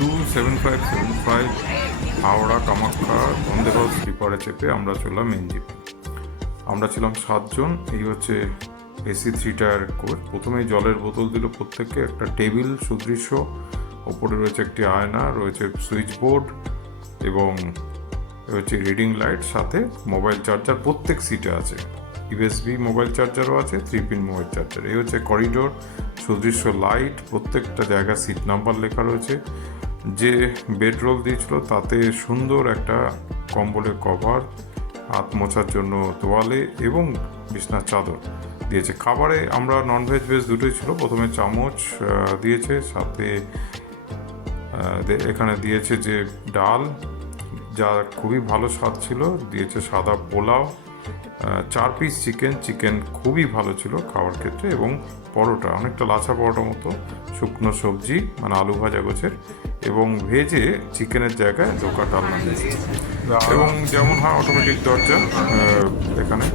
27575 হাওড়া কামাখ্যা বন্দে ভারত স্লিপারে চেপে আমরা চললাম এনজিপি। আমরা ছিলাম 7 জন। এই হচ্ছে এসি 3 টায়ার কোচ। প্রথমেই জলের বোতল দিল প্রত্যেককে, একটা টেবিল সুদৃশ্য, ওপরে রয়েছে একটি আয়না, রয়েছে সুইচ বোর্ড এবং রয়েছে রিডিং লাইট, সাথে মোবাইল চার্জার প্রত্যেক সিটে আছে। ইউএসবি মোবাইল চার্জারও আছে, 3 পিন মোবাইল চার্জার। এই হচ্ছে করিডোর, সুদৃশ্য লাইট, প্রত্যেকটা জায়গায় সিট নাম্বার লেখা রয়েছে। যে বেডরোল দিয়েছিল তাতে সুন্দর একটা কম্বলের কভার, হাত মোছার জন্য তোয়ালে এবং বিছনার চাদর দিয়েছে। খাবারে আমরা ননভেজ ভেজ দুটোই ছিল। প্রথমে চামচ দিয়েছে, সাথে এখানে দিয়েছে যে ডাল, যা খুবই ভালো স্বাদ ছিল, দিয়েছে সাদা পোলাও, 4 পিস চিকেন খুবই ভালো ছিল খাওয়ার ক্ষেত্রে, এবং পরোটা, অনেকটা লাচা পরোটা মতো, শুকনো সবজি মানে আলু ভাজা গোছের, এবং ভেজে চিকেনের জায়গায় ধোকা ডালনা দিয়েছে। এবং যেমন হয় অটোমেটিক দরজা এখানে,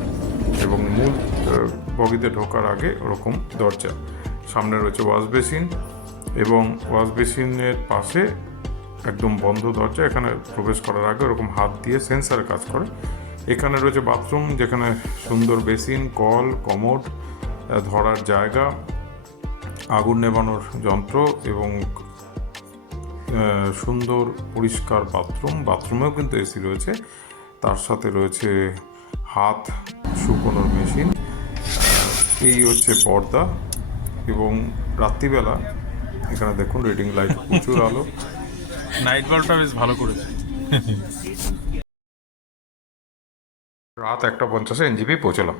এবং মূল বগিতে ঢোকার আগে ওরকম দরজা। সামনে রয়েছে ওয়াশ বেসিন, এবং ওয়াশ বেসিনের পাশে একদম বন্ধ দরজা। এখানে প্রবেশ করার আগে ওরকম হাত দিয়ে সেন্সার কাজ করে। এখানে রয়েছে বাথরুম, যেখানে সুন্দর বেসিন, কল, কমোড, ধরার জায়গা, আগুন নেভানোর যন্ত্র এবং সুন্দর পরিষ্কার বাথরুমেও কিন্তু এসি রয়েছে। তার সাথে রয়েছে হাত শুকোনোর মেশিন। এই হচ্ছে পর্দা, এবং রাত্রিবেলা এখানে দেখুন রিডিং লাইট, প্রচুর আলো, নাইট বাল্বটা বেশ ভালো করেছে। রাত 1:50 এনজিপি পৌঁছলাম।